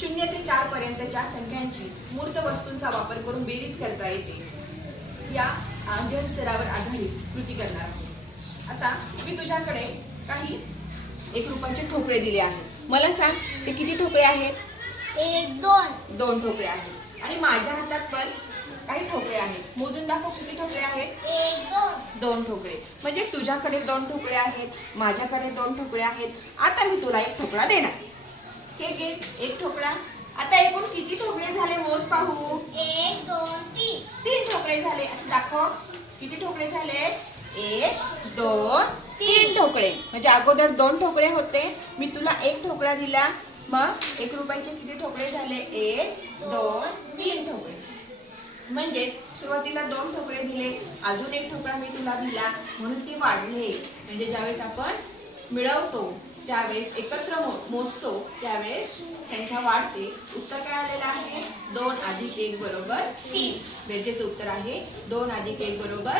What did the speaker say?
शून्य ते चार पर्यंतच्या संख्यांची मूर्त वस्तूंचा वापर करून बेरीज करता येते. या अध्ययन स्तरावर आधारित कृती करणार आहोत. आता मी तुझ्याकडे काही एक रुपयाचे ठोकळे दिले आहेत. मला सांग ते किती ठोकळे आहेत? एक दोन. दोन ठोकळे आहेत. आणि माझ्या हातात पण काही ठोकळे आहेत. मोजून दाखव किती ठोकळे आहेत. एक दोन. दोन ठोकळे. म्हणजे तुझ्याकडे दोन ठोकळे आहेत माझ्याकडे दोन ठोकळे आहेत. आता मी तुला एक ठोकळा देणार. हे घे एक ठोकळा. आता एकूण किती ठोकळे झाले मोज पाहू? एक दोन तीन. तीन ठोकळे झाले. असं दाखव. किती ठोकळे झाले? एक दोन तीन ठोकळे. म्हणजे अगोदर दोन ठोकळे होते. मी तुला एक ठोकळा दिला. मग एक रुपयाचे किती ठोकळे झाले? एक दोन तीन ठोकळे. म्हणजेच सुरुवातीला दोन ठोकळे दिले. अजून एक ठोकळा मी तुला दिला. म्हणून ती वाढले. म्हणजे ज्यावेळेस आपण मिळवतो. त्यावेळेस एकत्र मो- मोजतो त्यावेळेस संख्या वाढते. उत्तर काय आलेलं आहे? दोन अधिक एक बरोबर तीन. बेरजेचं उत्तर आहे दोन अधिक एक बरोबर